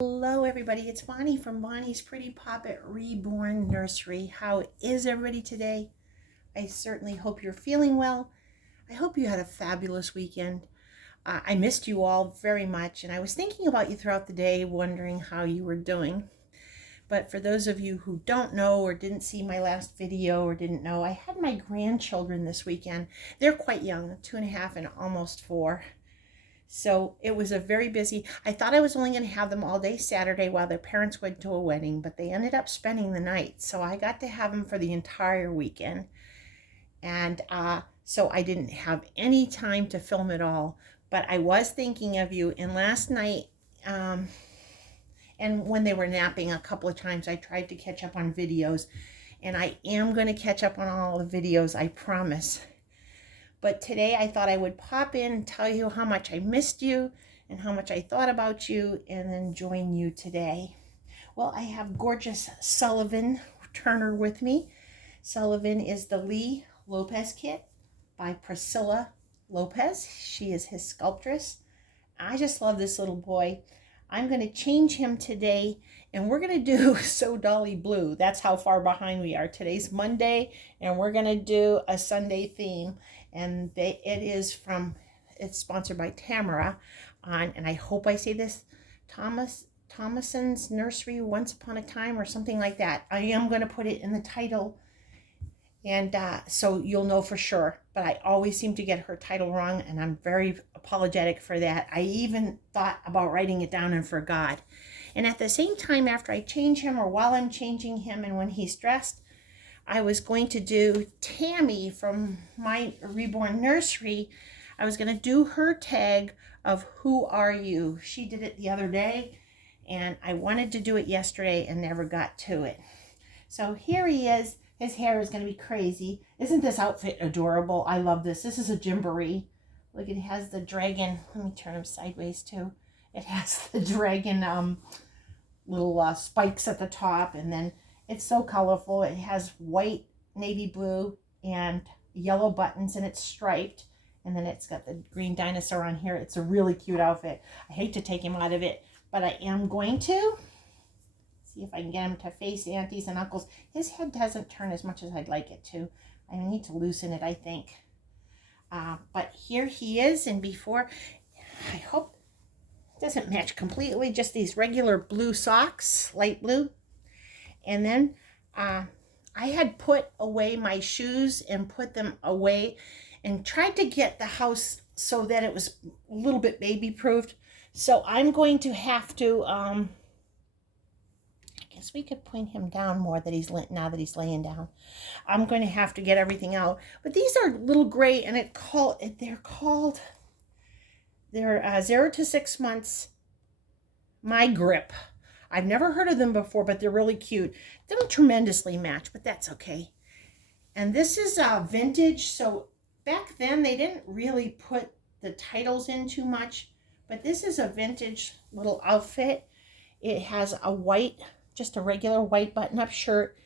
Hello everybody, it's Bonnie from Bonnie's Pretty Poppet Reborn Nursery. How is everybody today? I certainly hope you're feeling well. I hope you had a fabulous weekend. I missed you all very much, and I was thinking about you throughout the day, wondering how you were doing. But for those of you who don't know or didn't see my last video or didn't know, I had my grandchildren this weekend. They're quite young, 2.5 and almost 4. So it was a very busy, I thought I was only going to have them all day Saturday while their parents went to a wedding, but they ended up spending the night. So I got to have them for the entire weekend. And so I didn't have any time to film it all, but I was thinking of you. And last night, and when they were napping a couple of times, I tried to catch up on videos, and I am going to catch up on all the videos, I promise. But today I thought I would pop in and tell you how much I missed you and how much I thought about you, and then join you today. Well, I have gorgeous Sullivan Turner with me. Sullivan is the Lee Lopez kit by Priscilla Lopez. She is his sculptress. I just love this little boy. I'm going to change him today, and we're going to do So Dolly Blue. That's how far behind we are. Today's Monday, and we're going to do a Sunday theme. And it's sponsored by Tamara, and I hope I say this, Thomason's Nursery Once Upon a Time or something like that. I am going to put it in the title, and so you'll know for sure. But I always seem to get her title wrong, and I'm very apologetic for that. I even thought about writing it down and forgot. And at the same time, after I change him, or while I'm changing him and when he's dressed, I was going to do Tami from my Reborn Nursery. I was going to do her tag of Who Are You? She did it the other day, and I wanted to do it yesterday and never got to it. So here he is. His hair is going to be crazy. Isn't this outfit adorable? I love this. This is a Gymboree. Look, it has the dragon. Let me turn him sideways too. It has the dragon little spikes at the top, and then it's so colorful. It has white, navy blue, and yellow buttons, and it's striped. And then it's got the green dinosaur on here. It's a really cute outfit. I hate to take him out of it, but I am going to. See if I can get him to face aunties and uncles. His head doesn't turn as much as I'd like it to. I need to loosen it, I think. But here he is, and before, I hope it doesn't match completely, just these regular blue socks, light blue. And then I had put away my shoes and put them away and tried to get the house so that it was a little bit baby proofed. So I'm going to have to, I guess we could point him down more now that he's laying down. I'm going to have to get everything out. But these are little gray, and they're 0 to 6 months My Grip. I've never heard of them before, but they're really cute. They don't tremendously match, but that's okay. And this is vintage. So back then, they didn't really put the titles in too much, but this is a vintage little outfit. It has just a regular white button-up shirt.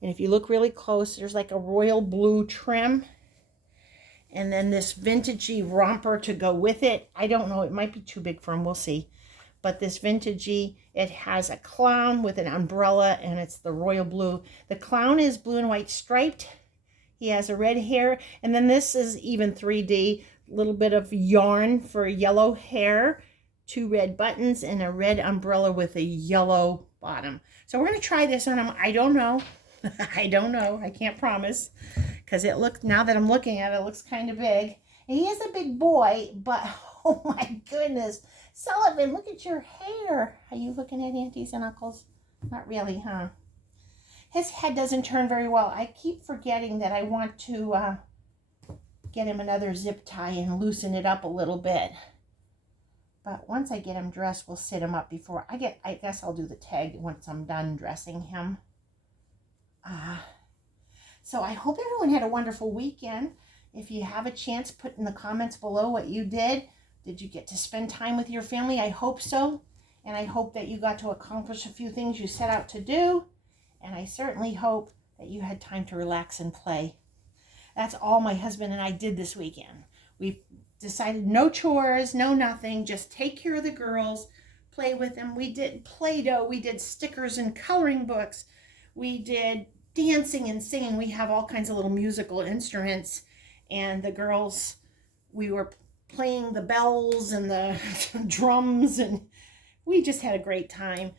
And if you look really close, there's like a royal blue trim. And then this vintagey romper to go with it. I don't know. It might be too big for him. We'll see. But this vintagey, it has a clown with an umbrella, and it's the royal blue. The clown is blue and white striped. He has a red hair, and then this is even 3D. Little bit of yarn for yellow hair, 2 red buttons, and a red umbrella with a yellow bottom. So we're going to try this on him. I don't know. I don't know. I can't promise, because now that I'm looking at it, it looks kind of big. And he is a big boy, but oh my goodness. Sullivan, look at your hair. Are you looking at aunties and uncles? Not really, huh? His head doesn't turn very well. I keep forgetting that I want to get him another zip tie and loosen it up a little bit. But once I get him dressed, we'll sit him up before I guess I'll do the tag once I'm done dressing him. So I hope everyone had a wonderful weekend. If you have a chance, put in the comments below what you did. Did you get to spend time with your family? I hope so. And I hope that you got to accomplish a few things you set out to do. And I certainly hope that you had time to relax and play. That's all my husband and I did this weekend. We decided no chores, no nothing, just take care of the girls, play with him. We did Play-Doh. We did stickers and coloring books. We did dancing and singing. We have all kinds of little musical instruments. And the girls, we were playing the bells and the drums, and we just had a great time.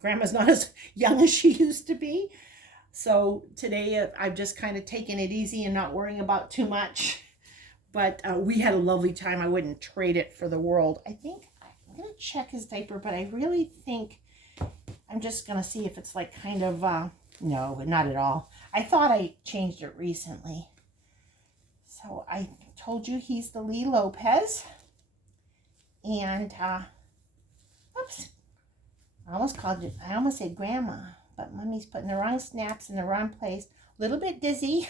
Grandma's not as young as she used to be. So today I've just kind of taken it easy and not worrying about too much. But we had a lovely time. I wouldn't trade it for the world. I think I'm going to check his diaper, but I really think I'm just going to see if it's like kind of, no, not at all. I thought I changed it recently. So I told you he's the Lee Lopez. And, oops, I almost said Grandma, but Mommy's putting the wrong snaps in the wrong place. A little bit dizzy.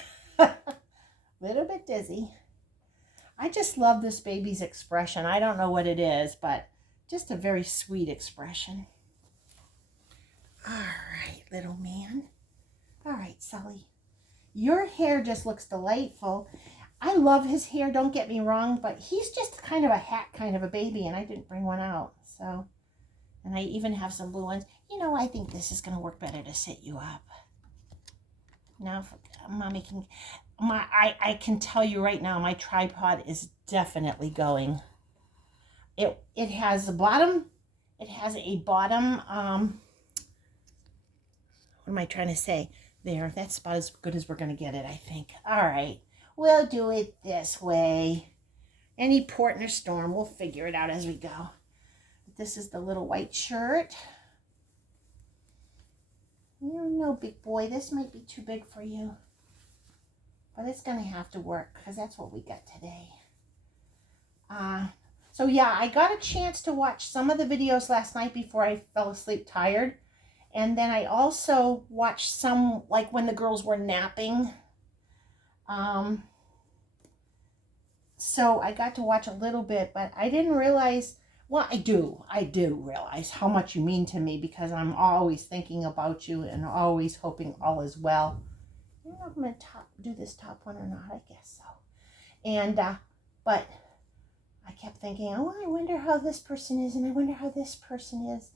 Little bit dizzy. I just love this baby's expression. I don't know what it is, but just a very sweet expression. All right, little man. All right, Sully. Your hair just looks delightful. I love his hair, don't get me wrong, but he's just kind of a hat kind of a baby, and I didn't bring one out. So, and I even have some blue ones. You know, I think this is going to work better to sit you up. Now, Mommy can... I can tell you right now, my tripod is definitely going. It has a bottom. It has a bottom. What am I trying to say? There, that's about as good as we're going to get it, I think. All right, we'll do it this way. Any port in a storm, we'll figure it out as we go. This is the little white shirt. No, big boy, this might be too big for you. But it's going to have to work because that's what we got today. So yeah, I got a chance to watch some of the videos last night before I fell asleep tired. And then I also watched some, like when the girls were napping. So I got to watch a little bit, but I didn't realize, well, I do realize how much you mean to me because I'm always thinking about you and always hoping all is well. I don't know if I'm going to do this top one or not. I guess so. And, but I kept thinking, oh, I wonder how this person is, and I wonder how this person is.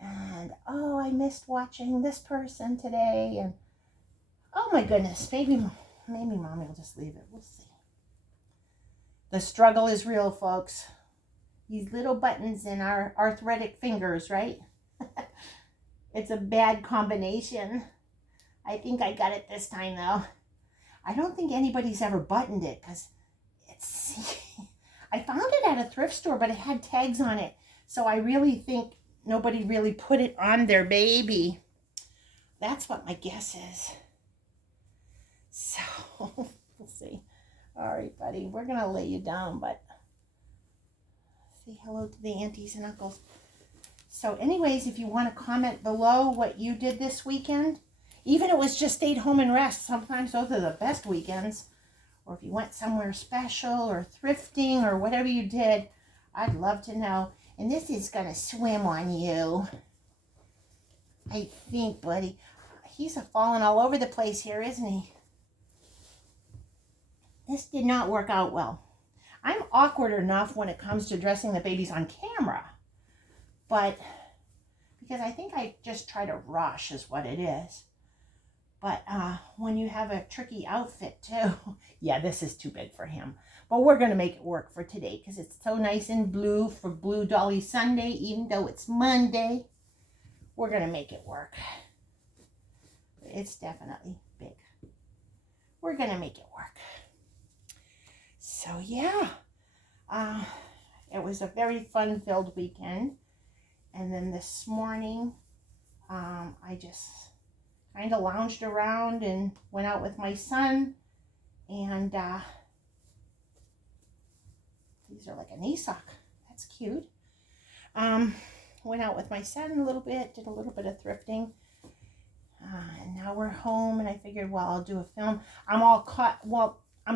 And, oh, I missed watching this person today. And, oh, my goodness, maybe Mommy will just leave it. We'll see. The struggle is real, folks. These little buttons in our arthritic fingers, right? It's a bad combination. I think I got it this time, though. I don't think anybody's ever buttoned it because it's... I found it at a thrift store, but it had tags on it. So I really think nobody really put it on their baby. That's what my guess is. So, we'll see. All right, buddy. We're going to lay you down, but say hello to the aunties and uncles. So anyways, if you want to comment below what you did this weekend, even if it was just stayed home and rest, sometimes those are the best weekends. Or if you went somewhere special or thrifting or whatever you did, I'd love to know. And this is going to swim on you. I think, buddy. He's falling all over the place here, isn't he? This did not work out well. I'm awkward enough when it comes to dressing the babies on camera. But, because I think I just try to rush is what it is. But when you have a tricky outfit too, yeah, this is too big for him. But we're going to make it work for today because it's so nice and blue for Blue Dolly Sunday, even though it's Monday. We're going to make it work. It's definitely big. We're going to make it work. So yeah, it was a very fun-filled weekend. And then this morning, I just kind of lounged around and went out with my son, and these are like a knee sock. That's cute. Went out with my son a little bit, did a little bit of thrifting, and now we're home, and I figured, well, I'll do a film. I'm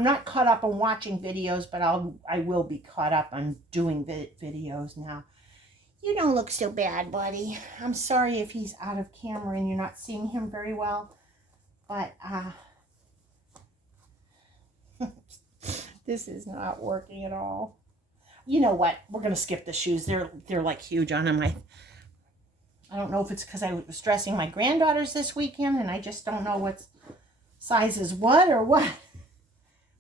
not caught up on watching videos, but I will be caught up on doing videos now. You don't look so bad, buddy. I'm sorry if he's out of camera and you're not seeing him very well. But, this is not working at all. you know what? We're going to skip the shoes. They're like huge on him. I don't know if it's because I was dressing my granddaughters this weekend and I just don't know what size is what or what.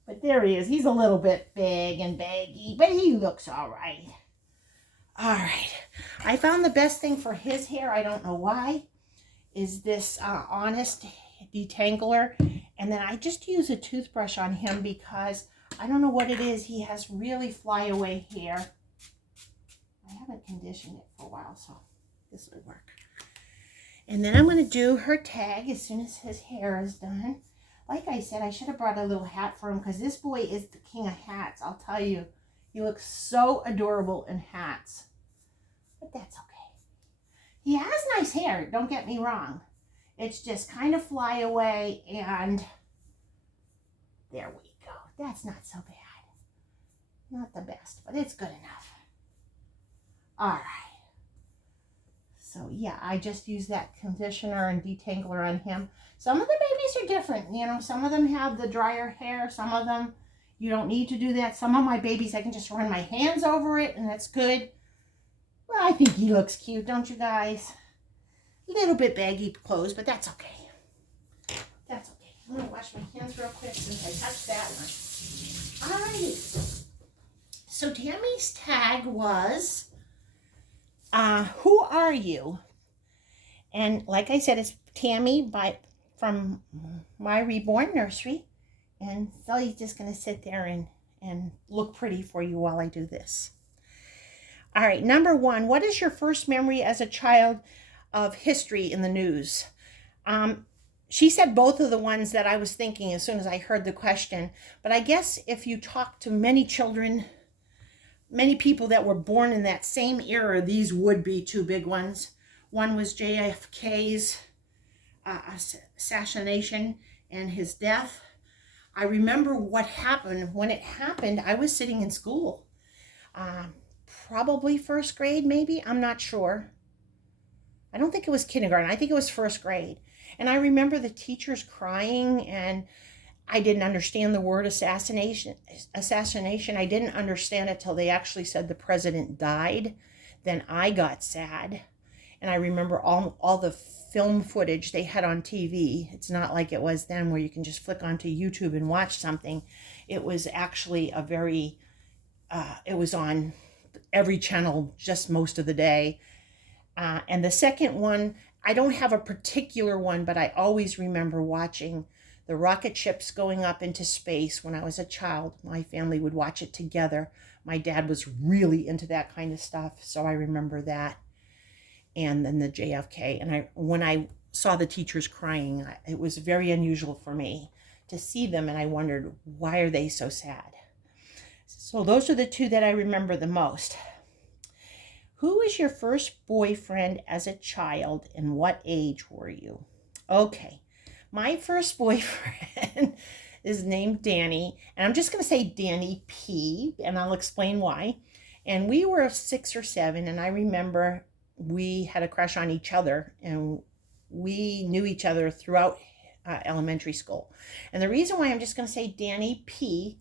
But there he is. He's a little bit big and baggy, but he looks all right. All right. I found the best thing for his hair, I don't know why, is this Honest Detangler. And then I just use a toothbrush on him because I don't know what it is. He has really flyaway hair. I haven't conditioned it for a while, so this will work. And then I'm going to do her tag as soon as his hair is done. Like I said, I should have brought a little hat for him because this boy is the king of hats. I'll tell you, he looks so adorable in hats. But that's okay. He has nice hair, don't get me wrong. It's just kind of flyaway, and there we go. That's not so bad. Not the best, but it's good enough. All right. So yeah, I just use that conditioner and detangler on him. Some of the babies are different. You know, some of them have the drier hair. Some of them, you don't need to do that. Some of my babies, I can just run my hands over it and that's good. Well, I think he looks cute, don't you guys? A little bit baggy clothes, but that's okay. That's okay. I'm going to wash my hands real quick since I touched that one. All righty. So Tammy's tag was... who are you? And like I said, it's Tammy from My Reborn Nursery. And Sully's just going to sit there and look pretty for you while I do this. All right, number 1, what is your first memory as a child of history in the news? She said both of the ones that I was thinking as soon as I heard the question. But I guess if you talk to many children, many people that were born in that same era, these would be 2 big ones. One was JFK's assassination and his death. I remember what happened. When it happened, I was sitting in school. Probably first grade, maybe. I'm not sure. I don't think it was kindergarten. I think it was first grade. And I remember the teachers crying, and I didn't understand the word assassination. I didn't understand it till they actually said the president died. Then I got sad. And I remember all the film footage they had on TV. It's not like it was then where you can just flick onto YouTube and watch something. It was actually a very, it was on every channel just most of the day. And the second one, I don't have a particular one, but I always remember watching the rocket ships going up into space when I was a child. My family would watch it together. My dad was really into that kind of stuff, so I remember that. And then the JFK. And when I saw the teachers crying, it was very unusual for me to see them, and I wondered, why are they so sad? So those are the 2 that I remember the most. Who was your first boyfriend as a child, and what age were you? Okay, my first boyfriend is named Danny, and I'm just going to say Danny P, and I'll explain why. And we were 6 or 7, and I remember we had a crush on each other, and we knew each other throughout elementary school. And the reason why I'm just going to say Danny P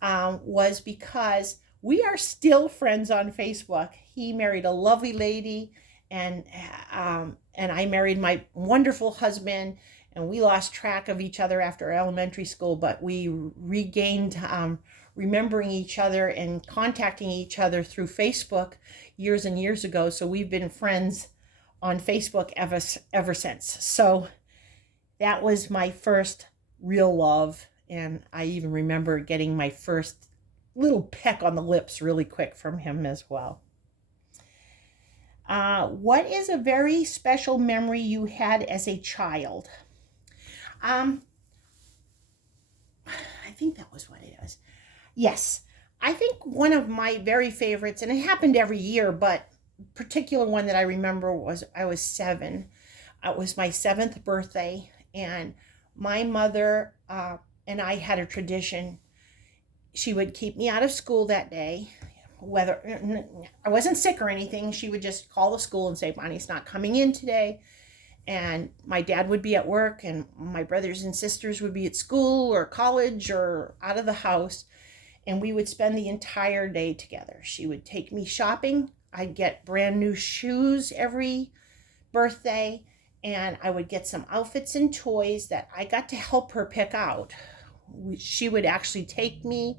was because we are still friends on Facebook. He married a lovely lady, and I married my wonderful husband, and we lost track of each other after elementary school, but we regained remembering each other and contacting each other through Facebook years and years ago. So we've been friends on Facebook ever since. So that was my first real love, and I even remember getting my first little peck on the lips really quick from him as well. What is a very special memory you had as a child? I think that was what it is. Yes, I think one of my very favorites, and it happened every year, but particular one that I remember was I was 7. It was my 7th birthday, and my mother and I had a tradition. She would keep me out of school that day. Whether I wasn't sick or anything, she would just call the school and say, Bonnie's not coming in today. And my dad would be at work, and my brothers and sisters would be at school or college or out of the house. and we would spend the entire day together. She would take me shopping. I'd get brand new shoes every birthday, and I would get some outfits and toys that I got to help her pick out. She would actually take me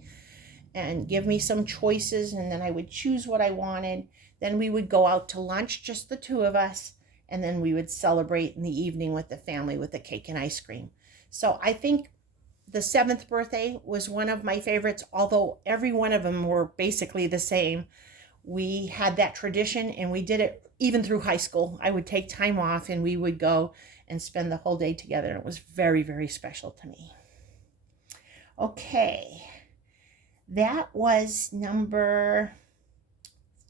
and give me some choices, and then I would choose what I wanted. Then we would go out to lunch, just the two of us, and then we would celebrate in the evening with the family with the cake and ice cream. So I think the 7th birthday was one of my favorites, although every one of them were basically the same. We had that tradition, and we did it even through high school. I would take time off and we would go and spend the whole day together. And it was very, very special to me. Okay, that was number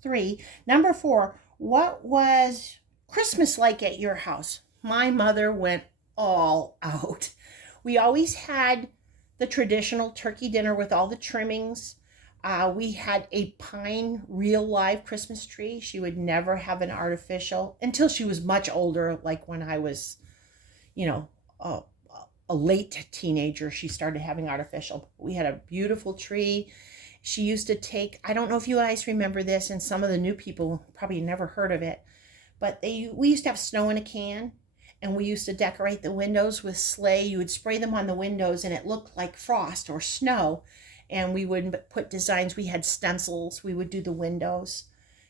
3. Number 4, what was Christmas like at your house? My mother went all out. We always had the traditional turkey dinner with all the trimmings. We had a pine, real live Christmas tree. She would never have an artificial until she was much older, like when I was, a late teenager, she started having artificial. We had a beautiful tree. She used to take, I don't know if you guys remember this, and some of the new people probably never heard of it, but we used to have snow in a can, and we used to decorate the windows with sleigh. You would spray them on the windows, and it looked like frost or snow. And we would put designs. We had stencils. We would do the windows.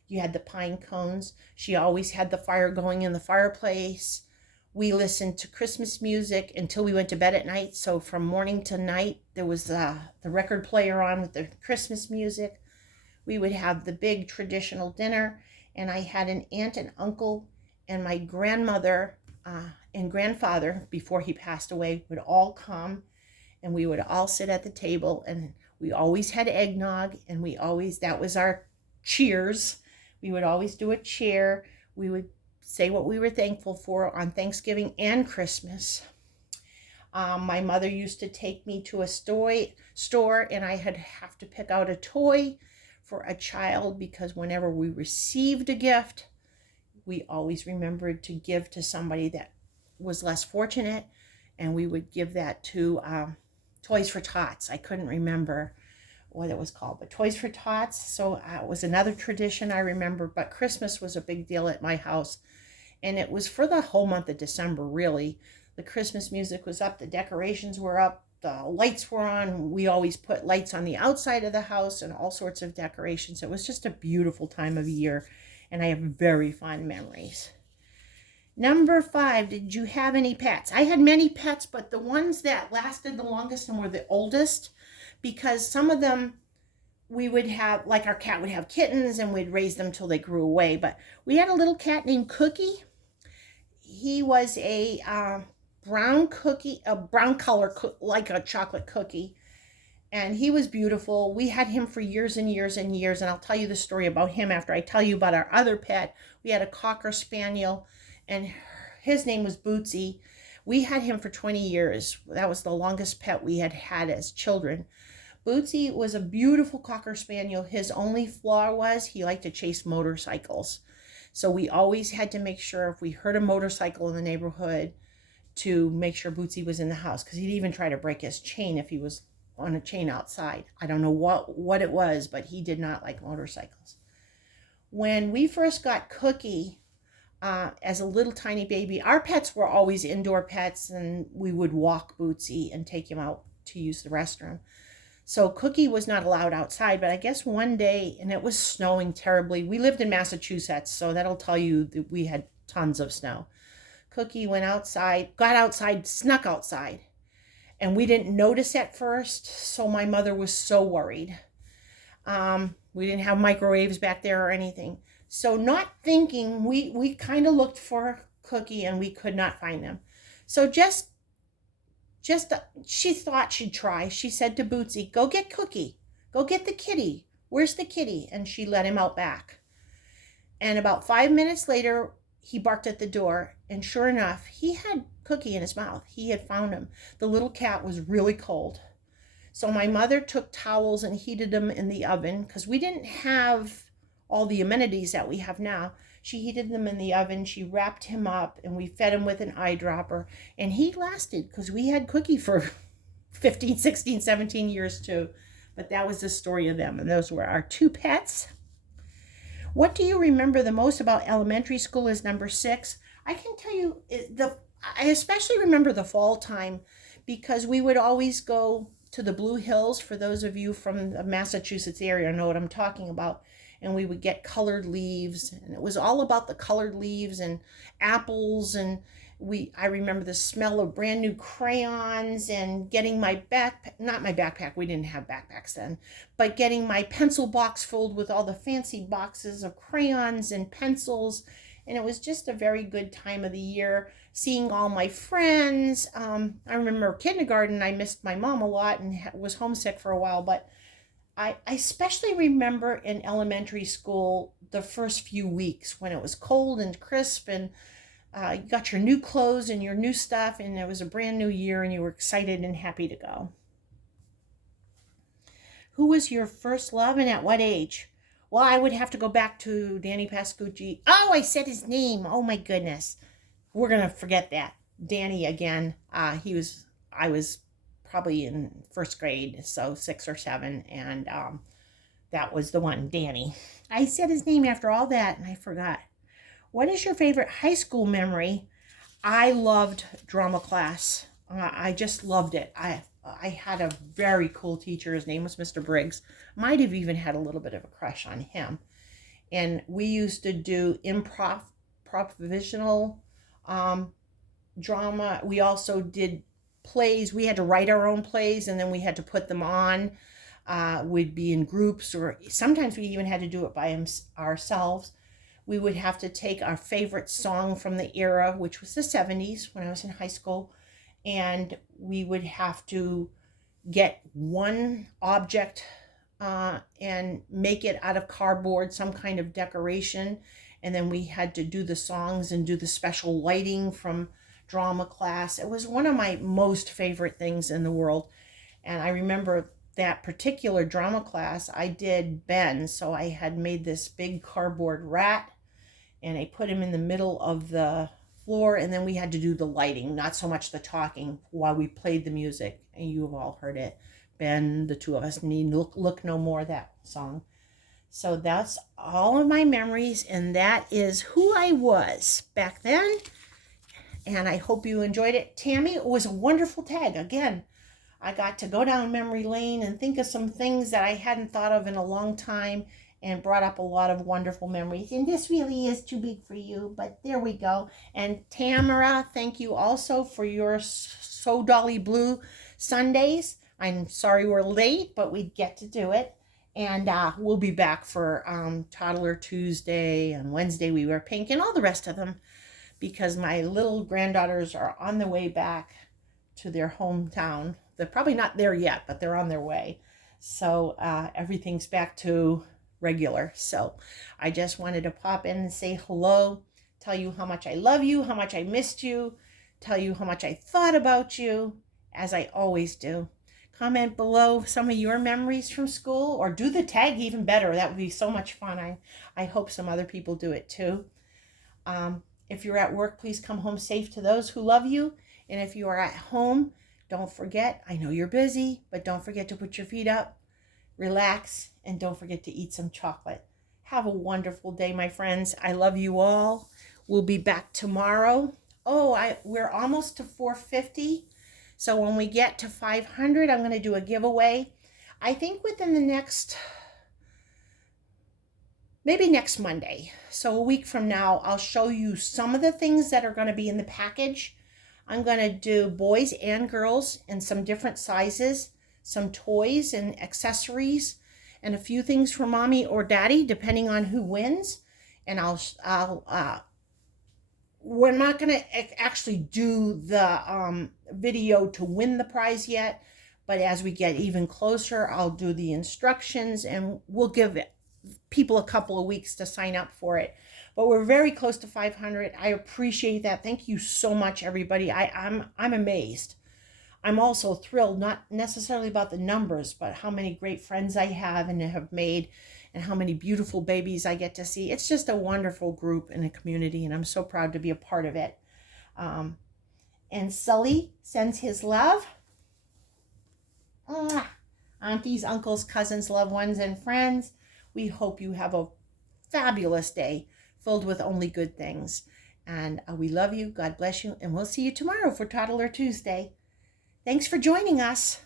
You had the pine cones. She always had the fire going in the fireplace. We listened to Christmas music until we went to bed at night. So from morning to night, there was the record player on with the Christmas music. We would have the big traditional dinner. And I had an aunt and uncle, and my grandmother and grandfather, before he passed away, would all come. And we would all sit at the table, and we always had eggnog, and that was our cheers. We would always do a cheer. We would say what we were thankful for on Thanksgiving and Christmas. My mother used to take me to a store, and I have to pick out a toy for a child, because whenever we received a gift, we always remembered to give to somebody that was less fortunate, and we would give that to Toys for Tots. I couldn't remember what it was called, but Toys for Tots. So it was another tradition I remember, but Christmas was a big deal at my house. And it was for the whole month of December, really. The Christmas music was up, the decorations were up, the lights were on. We always put lights on the outside of the house and all sorts of decorations. It was just a beautiful time of year, and I have very fond memories. Number 5, did you have any pets? I had many pets, but the ones that lasted the longest and were the oldest, because some of them we would have, like our cat would have kittens, and we'd raise them till they grew away. But we had a little cat named Cookie. He was a brown color, like a chocolate cookie. And he was beautiful. We had him for years and years and years. And I'll tell you the story about him after I tell you about our other pet. We had a Cocker Spaniel, and his name was Bootsy. We had him for 20 years. That was the longest pet we had as children. Bootsy was a beautiful Cocker Spaniel. His only flaw was he liked to chase motorcycles. So we always had to make sure, if we heard a motorcycle in the neighborhood, to make sure Bootsy was in the house, because he'd even try to break his chain if he was on a chain outside. I don't know what it was, but he did not like motorcycles. When we first got Cookie, as a little tiny baby, our pets were always indoor pets, and we would walk Bootsy and take him out to use the restroom. So Cookie was not allowed outside, but I guess one day, and it was snowing terribly. We lived in Massachusetts, so that'll tell you that we had tons of snow. Cookie went outside, got outside, snuck outside, and we didn't notice at first, so my mother was so worried. We didn't have microwaves back there or anything. So not thinking, we kind of looked for Cookie, and we could not find him. So she thought she'd try. She said to Bootsy, "Go get Cookie. Go get the kitty. Where's the kitty?" And she let him out back. And about 5 minutes later, he barked at the door. And sure enough, he had Cookie in his mouth. He had found him. The little cat was really cold. So my mother took towels and heated them in the oven, because we didn't have all the amenities that we have now. She heated them in the oven. She wrapped him up, and we fed him with an eyedropper. And he lasted, because we had Cookie for 15, 16, 17 years too. But that was the story of them, and those were our two pets. What do you remember the most about elementary school is number 6. I can tell you, I especially remember the fall time because we would always go to the Blue Hills. For those of you from the Massachusetts area know what I'm talking about. And we would get colored leaves, and it was all about the colored leaves and apples, and I remember the smell of brand new crayons and getting my not my backpack, we didn't have backpacks then, but getting my pencil box filled with all the fancy boxes of crayons and pencils. And it was just a very good time of the year, seeing all my friends. I remember kindergarten, I missed my mom a lot and was homesick for a while, but I especially remember in elementary school the first few weeks when it was cold and crisp, and you got your new clothes and your new stuff, and it was a brand new year and you were excited and happy to go. Who was your first love and at what age? Well, I would have to go back to Danny Pascucci. Oh, I said his name. Oh my goodness. We're going to forget that. Danny again. I was probably in first grade, so 6 or 7, and that was the one, Danny. I said his name after all that, and I forgot. What is your favorite high school memory? I loved drama class. I just loved it. I had a very cool teacher. His name was Mr. Briggs. Might have even had a little bit of a crush on him. And we used to do improvisational drama. We also did plays. We had to write our own plays, and then we had to put them on. We'd be in groups, or sometimes we even had to do it by ourselves. We would have to take our favorite song from the era, which was the 70s when I was in high school, and we would have to get one object and make it out of cardboard, some kind of decoration, and then we had to do the songs and do the special lighting from drama class. It was one of my most favorite things in the world. And I remember that particular drama class, I did Ben. So I had made this big cardboard rat, and I put him in the middle of the floor, and then we had to do the lighting, not so much the talking, while we played the music. And you have all heard it. Ben, the two of us need look no more, that song. So that's all of my memories, and that is who I was back then. And I hope you enjoyed it. Tammy, it was a wonderful tag. Again, I got to go down memory lane and think of some things that I hadn't thought of in a long time, and brought up a lot of wonderful memories. And this really is too big for you, but there we go. And Tamara, thank you also for your So Dolly Blue Sundays. I'm sorry we're late, but we get to do it. And we'll be back for Toddler Tuesday, and Wednesday we wear pink, and all the rest of them, because my little granddaughters are on the way back to their hometown. They're probably not there yet, but they're on their way. So everything's back to regular. So I just wanted to pop in and say hello, tell you how much I love you, how much I missed you, tell you how much I thought about you, as I always do. Comment below some of your memories from school, or do the tag even better. That would be so much fun. I hope some other people do it too. If you're at work, please come home safe to those who love you. And if you are at home, don't forget, I know you're busy, but don't forget to put your feet up, relax, and don't forget to eat some chocolate. Have a wonderful day, my friends. I love you all. We'll be back tomorrow. We're almost to 450. So when we get to 500, I'm going to do a giveaway. I think within the maybe next Monday. So a week from now, I'll show you some of the things that are going to be in the package. I'm going to do boys and girls in some different sizes, some toys and accessories, and a few things for mommy or daddy, depending on who wins. And we're not going to actually do the video to win the prize yet, but as we get even closer, I'll do the instructions, and we'll give people a couple of weeks to sign up for it. But we're very close to 500. I appreciate that. Thank you so much, everybody. I'm amazed. I'm also thrilled, not necessarily about the numbers, but how many great friends I have and have made, and how many beautiful babies I get to see. It's just a wonderful group and a community, and I'm so proud to be a part of it. And Sully sends his love. aunties, uncles, cousins, loved ones, and friends. We hope you have a fabulous day filled with only good things. And we love you. God bless you. And we'll see you tomorrow for Toddler Tuesday. Thanks for joining us.